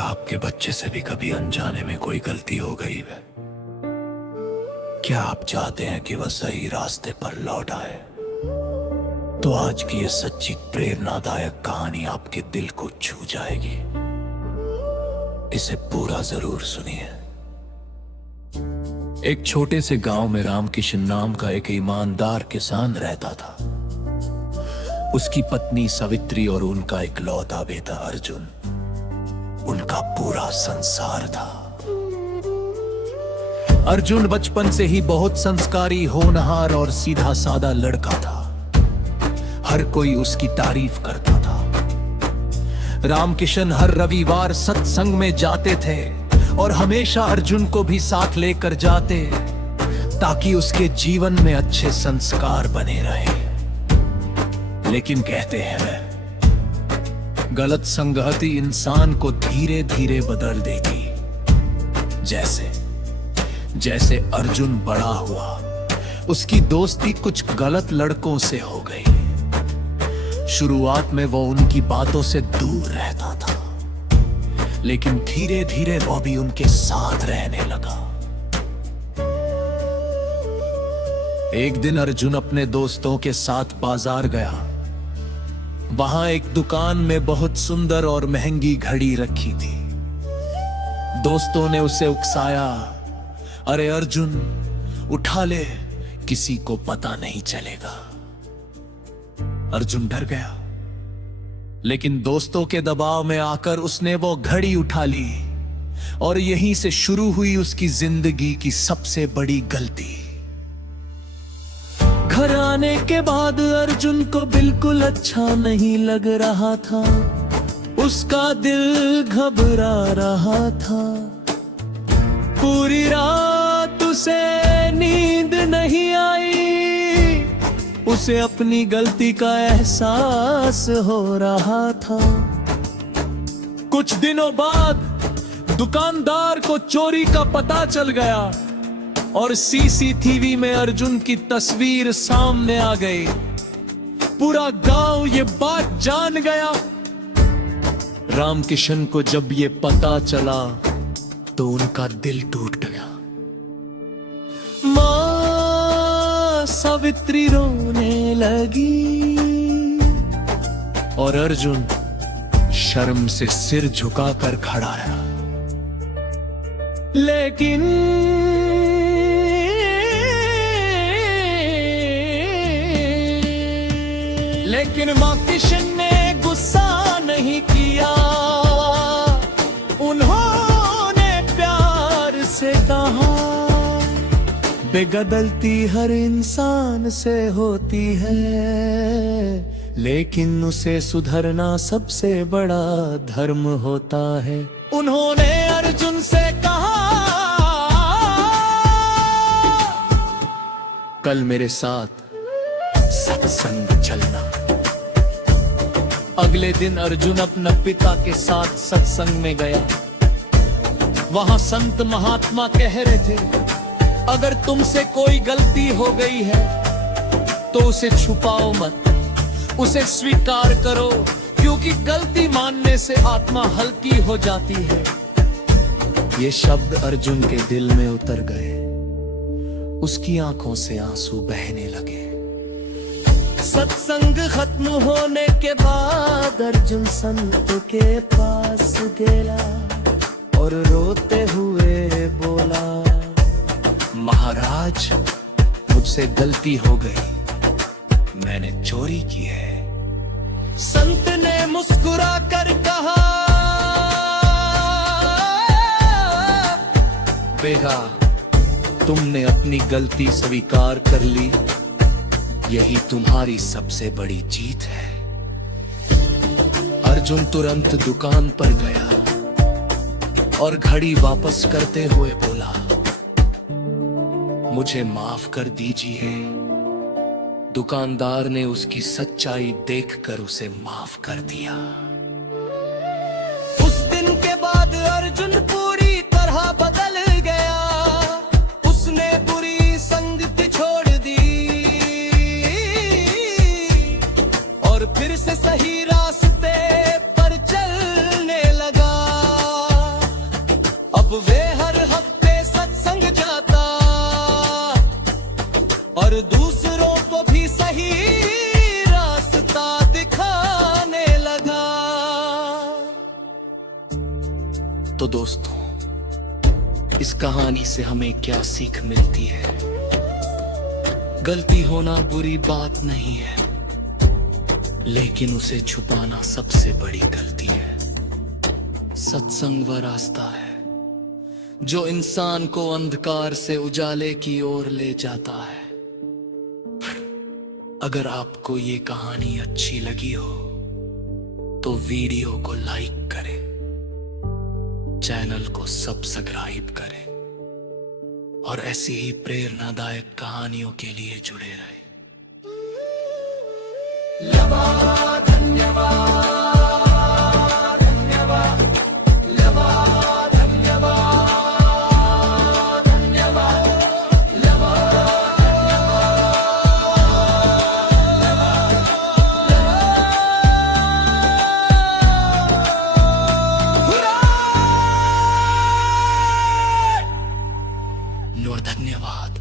आपके बच्चे से भी कभी अनजाने में कोई गलती हो गई है? क्या आप चाहते हैं कि वह सही रास्ते पर लौट आए? तो आज की ये सच्ची प्रेरणादायक कहानी आपके दिल को छू जाएगी। इसे पूरा जरूर सुनिए। एक छोटे से गांव में रामकिशन नाम का एक ईमानदार किसान रहता था। उसकी पत्नी सावित्री और उनका इकलौता बेटा अर्जुन उनका पूरा संसार था। अर्जुन बचपन से ही बहुत संस्कारी, होनहार और सीधा साधा लड़का था। हर कोई उसकी तारीफ करता था। रामकिशन हर रविवार सत्संग में जाते थे और हमेशा अर्जुन को भी साथ लेकर जाते ताकि उसके जीवन में अच्छे संस्कार बने रहे। लेकिन कहते हैं गलत संगति इंसान को धीरे धीरे बदल देगी। जैसे अर्जुन बड़ा हुआ, उसकी दोस्ती कुछ गलत लड़कों से हो गई। शुरुआत में वो उनकी बातों से दूर रहता था, लेकिन धीरे धीरे वो भी उनके साथ रहने लगा। एक दिन अर्जुन अपने दोस्तों के साथ बाजार गया। वहां एक दुकान में बहुत सुंदर और महंगी घड़ी रखी थी। दोस्तों ने उसे उकसाया, अरे अर्जुन उठा ले, किसी को पता नहीं चलेगा। अर्जुन डर गया, लेकिन दोस्तों के दबाव में आकर उसने वो घड़ी उठा ली और यहीं से शुरू हुई उसकी जिंदगी की सबसे बड़ी गलती। घर आने के बाद अर्जुन को बिल्कुल अच्छा नहीं लग रहा था। उसका दिल घबरा रहा था। पूरी रात उसे नींद नहीं आई। उसे अपनी गलती का एहसास हो रहा था। कुछ दिनों बाद दुकानदार को चोरी का पता चल गया और सीसीटीवी में अर्जुन की तस्वीर सामने आ गई। पूरा गांव ये बात जान गया। रामकिशन को जब ये पता चला तो उनका दिल टूट गया। मां सावित्री रोने लगी और अर्जुन शर्म से सिर झुकाकर खड़ा रहा। लेकिन मां किशन ने गुस्सा नहीं किया। उन्होंने प्यार से कहा, बेगदलती हर इंसान से होती है, लेकिन उसे सुधरना सबसे बड़ा धर्म होता है। उन्होंने अर्जुन से कहा, कल मेरे साथ सत्संग चलना। अगले दिन अर्जुन अपने पिता के साथ सत्संग में गया। वहां संत महात्मा कह रहे थे, अगर तुमसे कोई गलती हो गई है तो उसे छुपाओ मत, उसे स्वीकार करो, क्योंकि गलती मानने से आत्मा हल्की हो जाती है। ये शब्द अर्जुन के दिल में उतर गए। उसकी आंखों से आंसू बहने लगे। सत्संग खत्म होने के बाद अर्जुन संत के पास गया और रोते हुए बोला, महाराज मुझसे गलती हो गई, मैंने चोरी की है। संत ने मुस्कुरा कर कहा, बेटा तुमने अपनी गलती स्वीकार कर ली, यही तुम्हारी सबसे बड़ी जीत है। अर्जुन तुरंत दुकान पर गया और घड़ी वापस करते हुए बोला, मुझे माफ कर दीजिए। दुकानदार ने उसकी सच्चाई देखकर उसे माफ कर दिया। उस दिन के बाद अर्जुन पूरी तरह बदल गया। उसने बुरी संगति छोड़ दी और फिर से सही रास्ते पर चलने लगा। तो दोस्तों, इस कहानी से हमें क्या सीख मिलती है? गलती होना बुरी बात नहीं है, लेकिन उसे छुपाना सबसे बड़ी गलती है। सत्संग वह रास्ता है जो इंसान को अंधकार से उजाले की ओर ले जाता है। अगर आपको ये कहानी अच्छी लगी हो तो वीडियो को लाइक करें, चैनल को सब्सक्राइब करें और ऐसी ही प्रेरणादायक कहानियों के लिए जुड़े रहें। धन्यवाद।